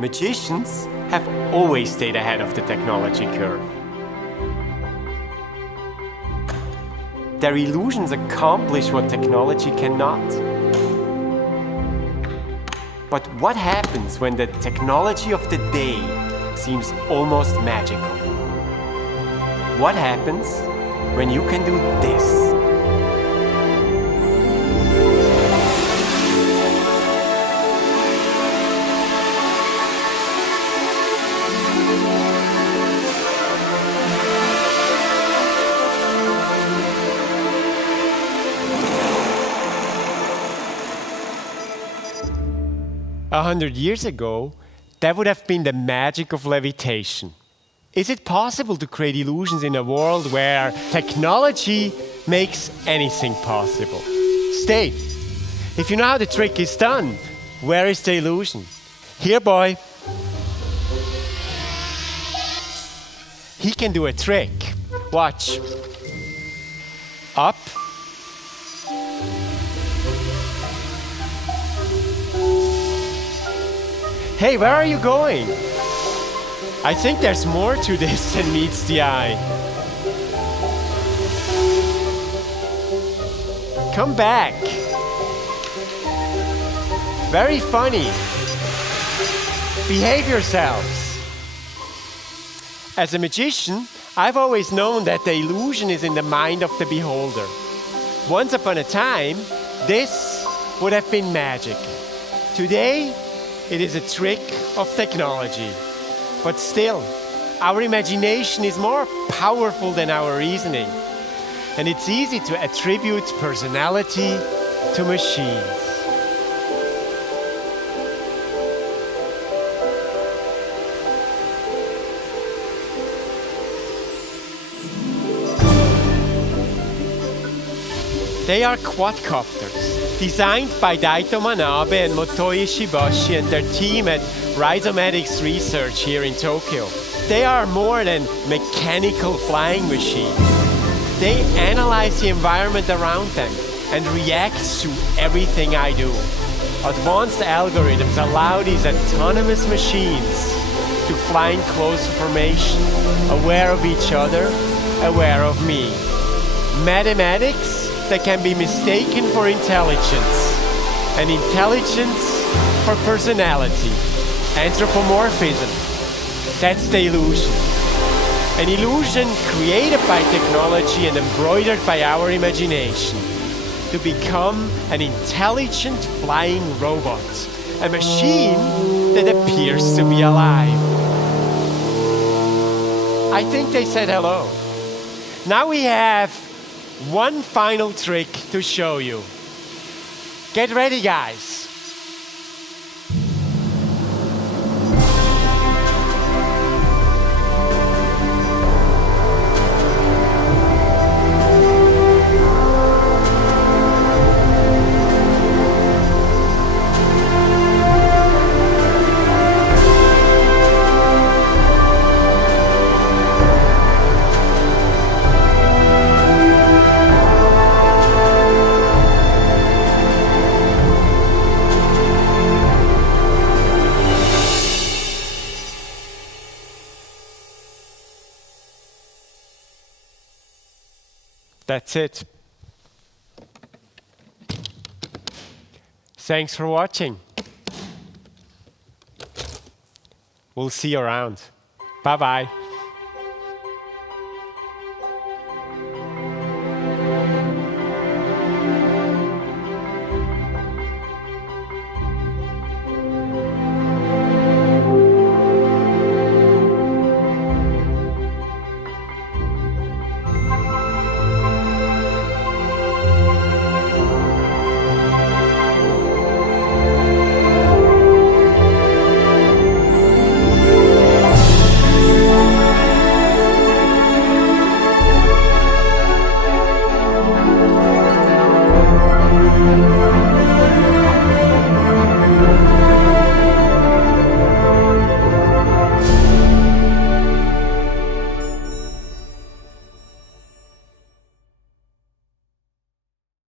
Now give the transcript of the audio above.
Magicians have always stayed ahead of the technology curve. Their illusions accomplish what technology cannot. But what happens when the technology of the day seems almost magical? What happens when you can do this? 100 years ago, that would have been the magic of levitation. Is it possible to create illusions in a world where technology makes anything possible? Stay. If you know how the trick is done, where is the illusion? Here, boy. He can do a trick. Watch. Up. Hey, where are you going? I think there's more to this than meets the eye. Come back. Very funny. Behave yourselves. As a magician, I've always known that the illusion is in the mind of the beholder. Once upon a time, this would have been magic. Today, it is a trick of technology. But still, our imagination is more powerful than our reasoning. And it's easy to attribute personality to machines. They are quadcopters, designed by Daito Manabe and Motoi Ishibashi and their team at Rhizomatics Research here in Tokyo. They are more than mechanical flying machines. They analyze the environment around them and react to everything I do. Advanced algorithms allow these autonomous machines to fly in close formation, aware of each other, aware of me. Mathematics that can be mistaken for intelligence, and intelligence for personality. Anthropomorphism, that's the illusion. An illusion created by technology and embroidered by our imagination to become an intelligent flying robot, a machine that appears to be alive. I think they said hello. Now we have one final trick to show you. Get ready, guys. That's it. Thanks for watching. We'll see you around. Bye-bye.